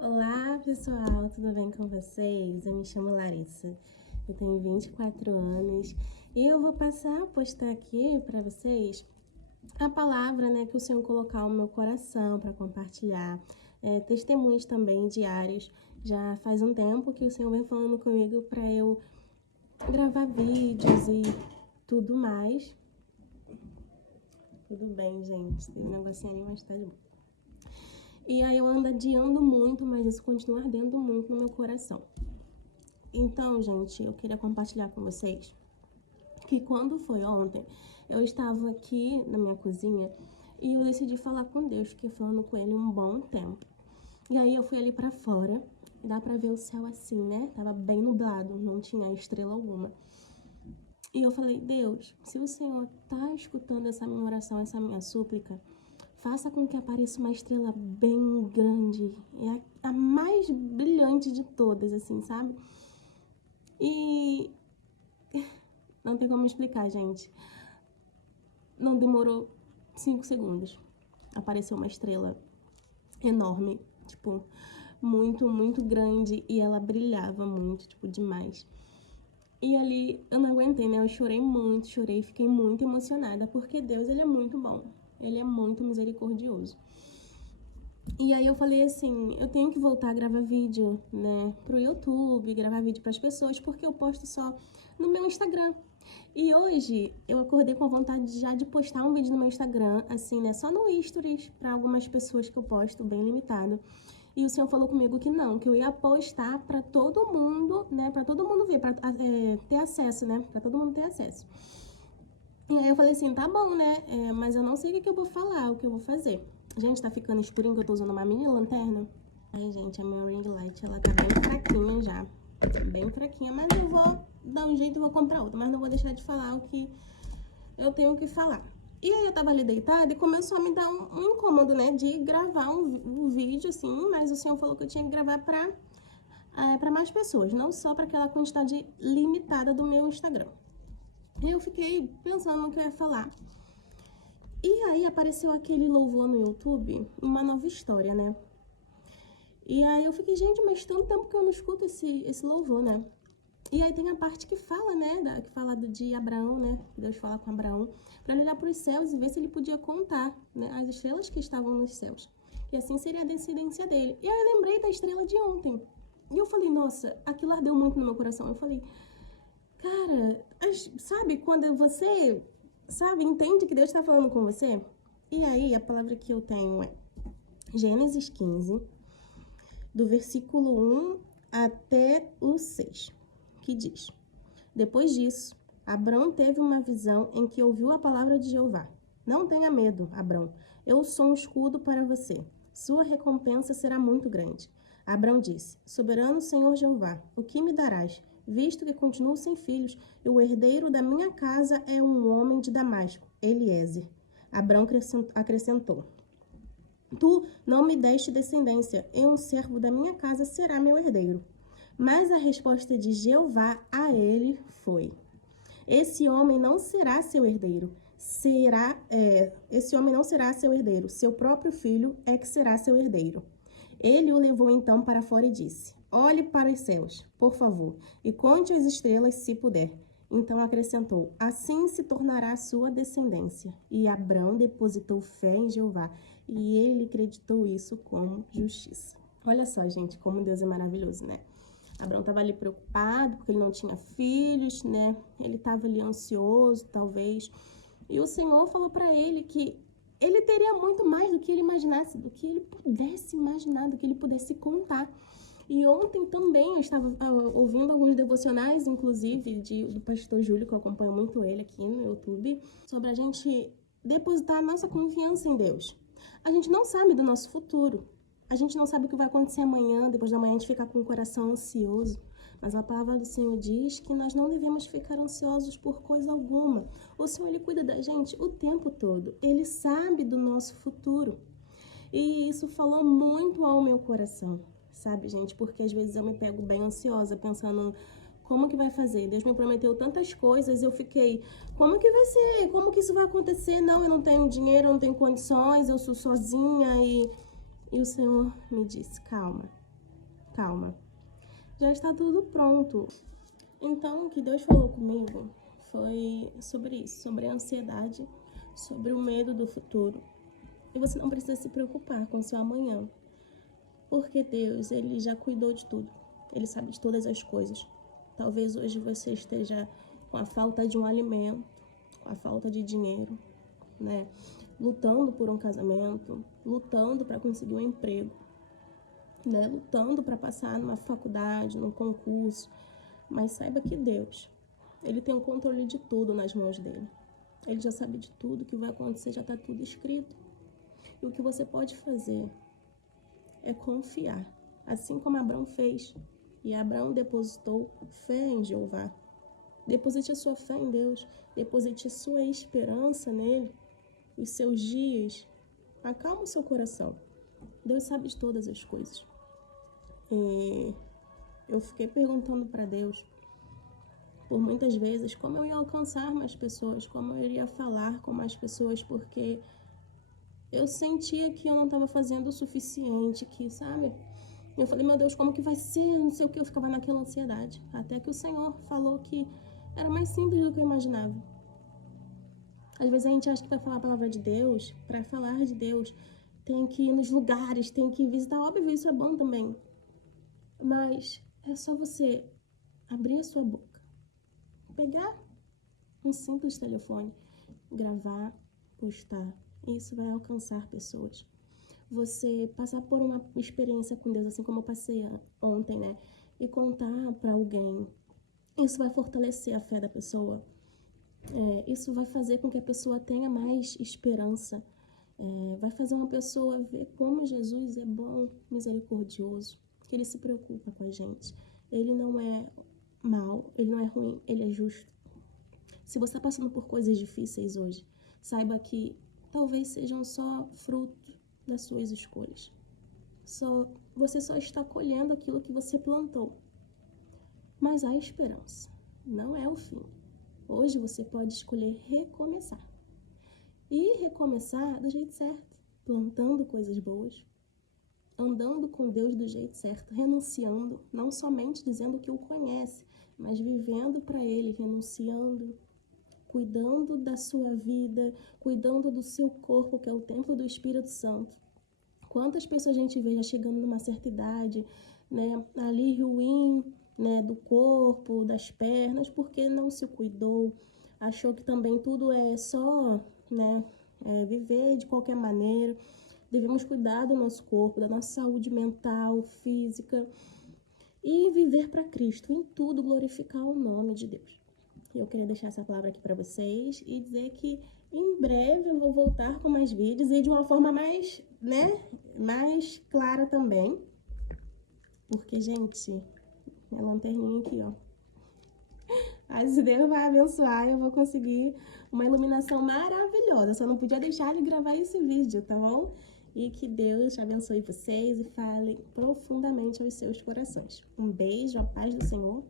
Olá pessoal, tudo bem com vocês? Eu me chamo Larissa, eu tenho 24 anos e eu vou passar a postar aqui para vocês a palavra, que o Senhor colocar no meu coração para compartilhar, testemunhos também diários. Já faz um tempo que o Senhor vem falando comigo para eu gravar vídeos e tudo mais. Tudo bem, gente, tem um negocinho ali, mas tá de boa. E aí eu ando adiando muito, mas isso continua ardendo muito no meu coração. Então, gente, eu queria compartilhar com vocês que quando foi ontem, eu estava aqui na minha cozinha e eu decidi falar com Deus, fiquei falando com Ele um bom tempo. E aí eu fui ali pra fora, dá pra ver o céu assim, né? Tava bem nublado, não tinha estrela alguma. E eu falei, Deus, se o Senhor tá escutando essa minha oração, essa minha súplica, faça com que apareça uma estrela bem grande, a mais brilhante de todas, assim, sabe? E não tem como explicar, gente. Não demorou 5 segundos. Apareceu uma estrela enorme, tipo, muito, muito grande, e ela brilhava muito, tipo, demais. E ali eu não aguentei, né? Eu chorei muito, fiquei muito emocionada, porque Deus, ele é muito bom. Ele é muito misericordioso. E aí eu falei assim, eu tenho que voltar a gravar vídeo, né, pro YouTube, gravar vídeo pras pessoas, porque eu posto só no meu Instagram. E hoje eu acordei com a vontade já de postar um vídeo no meu Instagram, assim, né, só no Stories, pra algumas pessoas que eu posto, bem limitado. E o Senhor falou comigo que não, que eu ia postar pra todo mundo, né, pra todo mundo ver, pra ter acesso, né, pra todo mundo ter acesso. E aí eu falei assim, tá bom, né, mas eu não sei o que eu vou falar, o que eu vou fazer. Gente, tá ficando escurinho que eu tô usando uma mini lanterna. Ai, gente, a minha ring light, ela tá bem fraquinha já. Bem fraquinha, mas eu vou dar um jeito e vou comprar outra. Mas não vou deixar de falar o que eu tenho que falar. E aí eu tava ali deitada e começou a me dar um incômodo, né, de gravar um vídeo, assim, mas o Senhor falou que eu tinha que gravar pra mais pessoas, não só pra aquela quantidade limitada do meu Instagram. E eu fiquei pensando no que eu ia falar. E aí apareceu aquele louvor no YouTube, uma nova história, né? E aí eu fiquei, gente, mas tanto tempo que eu não escuto esse louvor, né? E aí tem a parte que fala, né, que fala de Abraão, né? Deus fala com Abraão, para ele olhar para os céus e ver se ele podia contar, né, as estrelas que estavam nos céus. E assim seria a descendência dele. E aí eu lembrei da estrela de ontem. E eu falei, nossa, aquilo ardeu muito no meu coração. Eu falei, cara, sabe quando você, sabe, entende que Deus está falando com você? E aí a palavra que eu tenho é Gênesis 15, do versículo 1 até o 6, que diz: Depois disso, Abrão teve uma visão em que ouviu a palavra de Jeová. Não tenha medo, Abrão, eu sou um escudo para você. Sua recompensa será muito grande. Abrão disse: Soberano Senhor Jeová, o que me darás, visto que continuo sem filhos, e o herdeiro da minha casa é um homem de Damasco, Eliezer? Abrão acrescentou: Tu não me deste descendência, e um servo da minha casa será meu herdeiro. Mas a resposta de Jeová a ele foi: Esse homem não será seu herdeiro. Esse homem não será seu herdeiro. Seu próprio filho é que será seu herdeiro. Ele o levou então para fora e disse: Olhe para os céus, por favor, e conte as estrelas se puder. Então acrescentou: Assim se tornará a sua descendência. E Abrão depositou fé em Jeová, e ele acreditou isso como justiça. Olha só, gente, como Deus é maravilhoso, né? Abrão estava ali preocupado porque ele não tinha filhos, né? Ele estava ali ansioso, talvez. E o Senhor falou para ele que ele teria muito mais do que ele imaginasse, do que ele pudesse imaginar, do que ele pudesse contar. E ontem também eu estava ouvindo alguns devocionais, inclusive do pastor Júlio, que eu acompanho muito ele aqui no YouTube, sobre a gente depositar a nossa confiança em Deus. A gente não sabe do nosso futuro. A gente não sabe o que vai acontecer amanhã, depois da manhã a gente fica com o coração ansioso. Mas a palavra do Senhor diz que nós não devemos ficar ansiosos por coisa alguma. O Senhor, Ele cuida da gente o tempo todo. Ele sabe do nosso futuro. E isso falou muito ao meu coração, sabe, gente? Porque às vezes eu me pego bem ansiosa, pensando como que vai fazer? Deus me prometeu tantas coisas, eu fiquei, como que vai ser? Como que isso vai acontecer? Não, eu não tenho dinheiro, eu não tenho condições, eu sou sozinha. E o Senhor me disse, calma, calma. Já está tudo pronto. Então, o que Deus falou comigo foi sobre isso, sobre a ansiedade, sobre o medo do futuro. E você não precisa se preocupar com o seu amanhã, porque Deus, Ele já cuidou de tudo. Ele sabe de todas as coisas. Talvez hoje você esteja com a falta de um alimento, com a falta de dinheiro, né? Lutando por um casamento, lutando para conseguir um emprego, né? Lutando para passar numa faculdade, num concurso. Mas saiba que Deus, Ele tem o controle de tudo nas mãos dele. Ele já sabe de tudo, o que vai acontecer já está tudo escrito. E o que você pode fazer é confiar, assim como Abraão fez. E Abraão depositou fé em Jeová. Deposite a sua fé em Deus, deposite a sua esperança nele, os seus dias. Acalma o seu coração. Deus sabe de todas as coisas. E eu fiquei perguntando para Deus, por muitas vezes, como eu ia alcançar mais pessoas, como eu iria falar com mais pessoas, porque eu sentia que eu não estava fazendo o suficiente, que, sabe? Eu falei, meu Deus, como que vai ser? Não sei o que, eu ficava naquela ansiedade. Até que o Senhor falou que era mais simples do que eu imaginava. Às vezes a gente acha que vai falar a palavra de Deus, para falar de Deus, tem que ir nos lugares, tem que visitar. Óbvio, isso é bom também. Mas é só você abrir a sua boca, pegar um simples telefone, gravar, postar. Isso vai alcançar pessoas. Você passar por uma experiência com Deus, assim como eu passei ontem, né? E contar para alguém. Isso vai fortalecer a fé da pessoa. Isso vai fazer com que a pessoa tenha mais esperança. Vai fazer uma pessoa ver como Jesus é bom, misericordioso, que Ele se preocupa com a gente. Ele não é mau, Ele não é ruim, Ele é justo. Se você está passando por coisas difíceis hoje, saiba que talvez sejam só fruto das suas escolhas. Você só está colhendo aquilo que você plantou. Mas há esperança, não é o fim. Hoje você pode escolher recomeçar. E recomeçar do jeito certo, plantando coisas boas, andando com Deus do jeito certo, renunciando, não somente dizendo que o conhece, mas vivendo para Ele, renunciando, cuidando da sua vida, cuidando do seu corpo, que é o templo do Espírito Santo. Quantas pessoas a gente vê já chegando numa certa idade, né, ali ruim, né, do corpo, das pernas, porque não se cuidou, achou que também tudo é só, né, viver de qualquer maneira. Devemos cuidar do nosso corpo, da nossa saúde mental, física e viver para Cristo, em tudo glorificar o nome de Deus. Eu queria deixar essa palavra aqui para vocês e dizer que em breve eu vou voltar com mais vídeos e de uma forma mais, né, mais clara também. Porque, gente, minha lanterninha aqui, ó. Aí, se Deus vai abençoar, eu vou conseguir uma iluminação maravilhosa. Só não podia deixar de gravar esse vídeo, tá bom? E que Deus abençoe vocês e fale profundamente aos seus corações. Um beijo, a paz do Senhor.